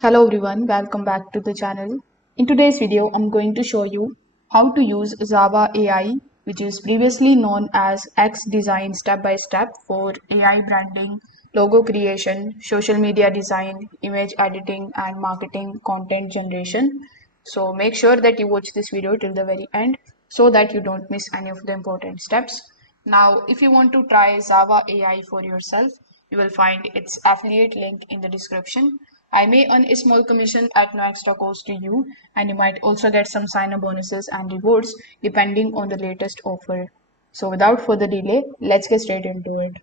Hello everyone, welcome back to the channel. In today's video, I'm going to show you how to use Zawa AI, which is previously known as X Design step by step for AI branding, logo creation, social media design, image editing, and marketing content generation. So make sure that you watch this video till the very end so that you don't miss any of the important steps. Now, if you want to try Zawa AI for yourself, you will find its affiliate link in the description. I may earn a small commission at no extra cost to you, and you might also get some sign-up bonuses and rewards depending on the latest offer. So without further delay, let's get straight into it.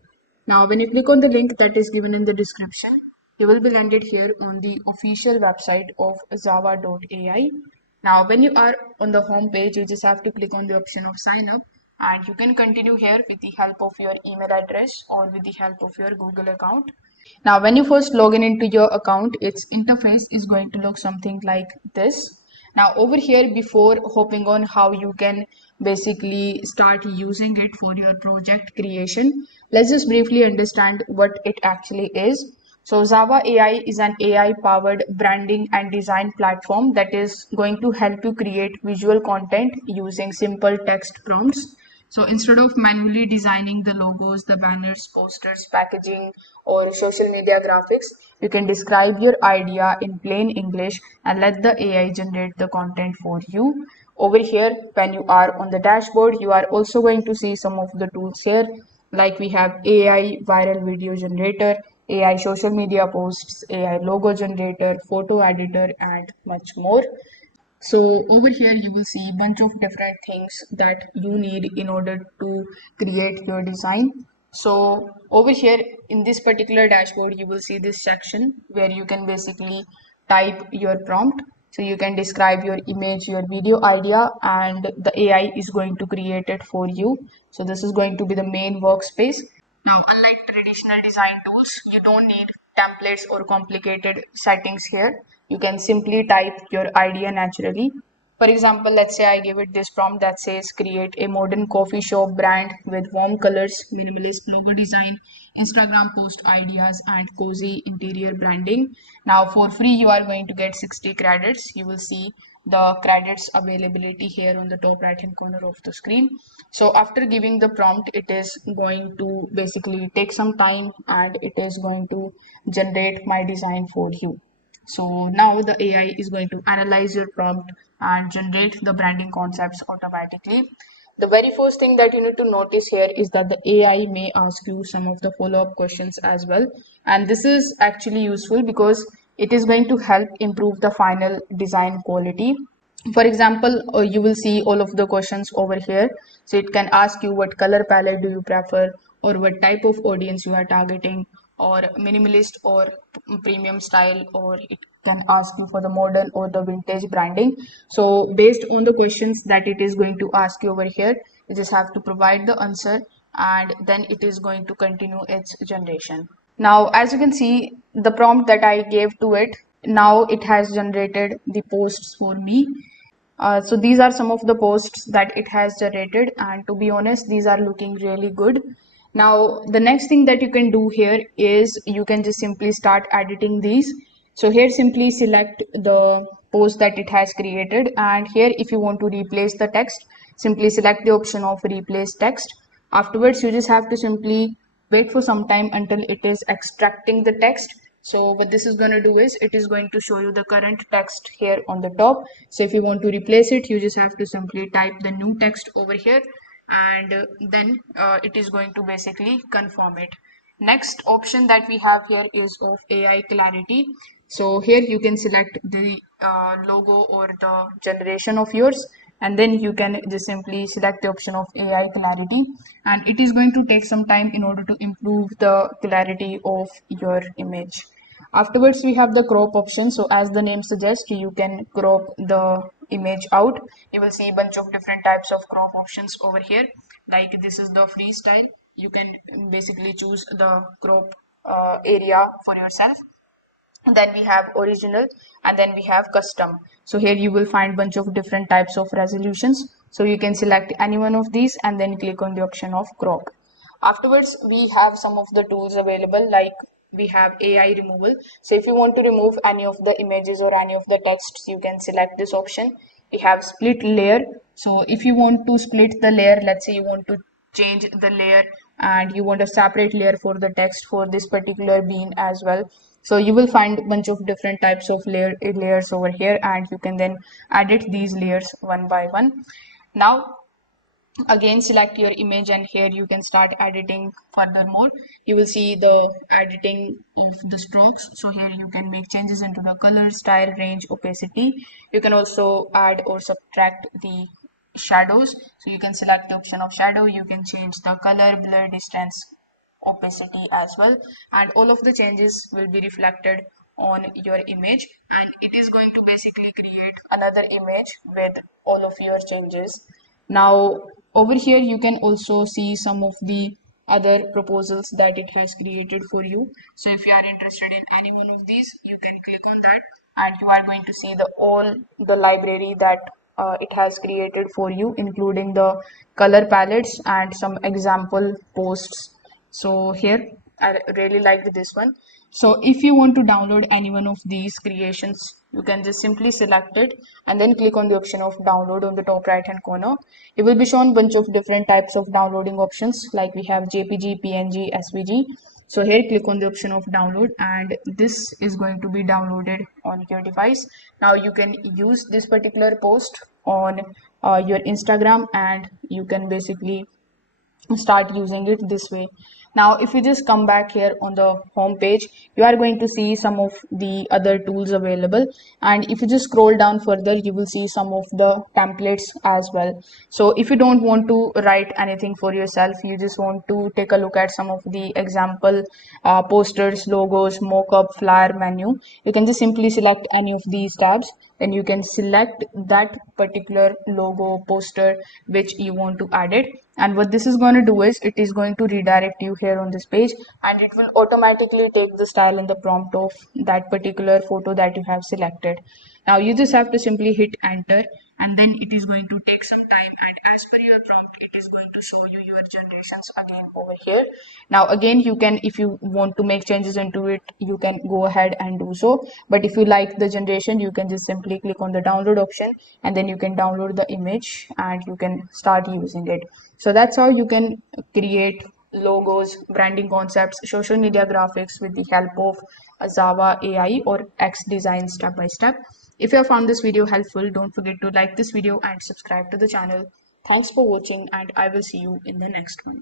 Now, when you click on the link that is given in the description, you will be landed here on the official website of zawa.ai. Now, when you are on the home page, you just have to click on the option of sign up, and you can continue here with the help of your email address or with the help of your Google account. Now, when you first log in into your account, its interface is going to look something like this. Now, over here, before hopping on how you can basically start using it for your project creation, let's just briefly understand what it actually is. So, Zawa AI is an AI powered branding and design platform that is going to help you create visual content using simple text prompts. So instead of manually designing the logos, the banners, posters, packaging, or social media graphics, you can describe your idea in plain English and let the AI generate the content for you. Over here, when you are on the dashboard, you are also going to see some of the tools here, like we have AI viral video generator, AI social media posts, AI logo generator, photo editor, and much more. So over here you will see a bunch of different things that you need in order to create your design. So over here in this particular dashboard, you will see this section where you can basically type your prompt. So you can describe your image, your video idea, and the AI is going to create it for you. So this is going to be the main workspace. Now, unlike traditional design tools, you don't need templates or complicated settings here. You can simply type your idea naturally. For example, let's say I give it this prompt that says create a modern coffee shop brand with warm colors, minimalist logo design, Instagram post ideas, and cozy interior branding. Now, for free, you are going to get 60 credits. You will see the credits availability here on the top right hand corner of the screen. So after giving the prompt, it is going to basically take some time and it is going to generate my design for you. So now the AI is going to analyze your prompt and generate the branding concepts automatically. The very first thing that you need to notice here is that the AI may ask you some of the follow-up questions as well. And this is actually useful because it is going to help improve the final design quality. For example, you will see all of the questions over here. So it can ask you what color palette do you prefer, or what type of audience you are targeting, or minimalist or premium style, or it can ask you for the modern or the vintage branding. So based on the questions that it is going to ask you over here, you just have to provide the answer and then it is going to continue its generation. Now, as you can see, the prompt that I gave to it, now it has generated the posts for me. So these are some of the posts that it has generated, and to be honest, these are looking really good. Now, the next thing that you can do here is you can just simply start editing these. So here simply select the post that it has created, and here if you want to replace the text, simply select the option of replace text. Afterwards, you just have to simply wait for some time until it is extracting the text. So what this is going to do is it is going to show you the current text here on the top. So if you want to replace it, you just have to simply type the new text over here, and then it is going to basically confirm it. Next option that we have here is of AI clarity. So here you can select the logo or the generation of yours, and then you can just simply select the option of AI clarity, and it is going to take some time in order to improve the clarity of your image. Afterwards, we have the crop option. So as the name suggests, you can crop the image out. You will see a bunch of different types of crop options over here. Like this is the freestyle. You can basically choose the crop area for yourself. And then we have original, and then we have custom. So here you will find bunch of different types of resolutions. So you can select any one of these and then click on the option of crop. Afterwards, we have some of the tools available like we have AI removal. So if you want to remove any of the images or any of the texts, you can select this option. We have split layer. So if you want to split the layer, let's say you want to change the layer and you want a separate layer for the text for this particular bean as well. So you will find a bunch of different types of layers over here, and you can then edit these layers one by one. Now again, select your image, and here you can start editing furthermore. You will see the editing of the strokes. So here you can make changes into the color, style, range, opacity. You can also add or subtract the shadows. So you can select the option of shadow. You can change the color, blur, distance, opacity as well, and all of the changes will be reflected on your image, and it is going to basically create another image with all of your changes. Now over here you can also see some of the other proposals that it has created for you. So if you are interested in any one of these, you can click on that, and you are going to see the all the library that it has created for you, including the color palettes and some example posts. So here I really liked this one. So if you want to download any one of these creations, you can just simply select it and then click on the option of download on the top right hand corner. You will be shown bunch of different types of downloading options, like we have JPG, PNG, SVG. So here click on the option of download, and this is going to be downloaded on your device. Now you can use this particular post on your Instagram, and you can basically start using it this way. Now if you just come back here on the home page, you are going to see some of the other tools available, and if you just scroll down further, you will see some of the templates as well. So if you don't want to write anything for yourself, you just want to take a look at some of the example posters, logos, mockup, flyer, menu, you can just simply select any of these tabs. Then you can select that particular logo, poster which you want to add it, and what this is going to do is it is going to redirect you here on this page, and it will automatically take the style and the prompt of that particular photo that you have selected. Now you just have to simply hit enter, and then it is going to take some time, and as per your prompt it is going to show you your generations again over here. Now again, you can, if you want to make changes into it, you can go ahead and do so, but if you like the generation, you can just simply click on the download option, and then you can download the image and you can start using it. So that's how you can create logos, branding concepts, social media graphics with the help of Zawa AI or X Design step by step. If you have found this video helpful, don't forget to like this video and subscribe to the channel. Thanks for watching, and I will see you in the next one.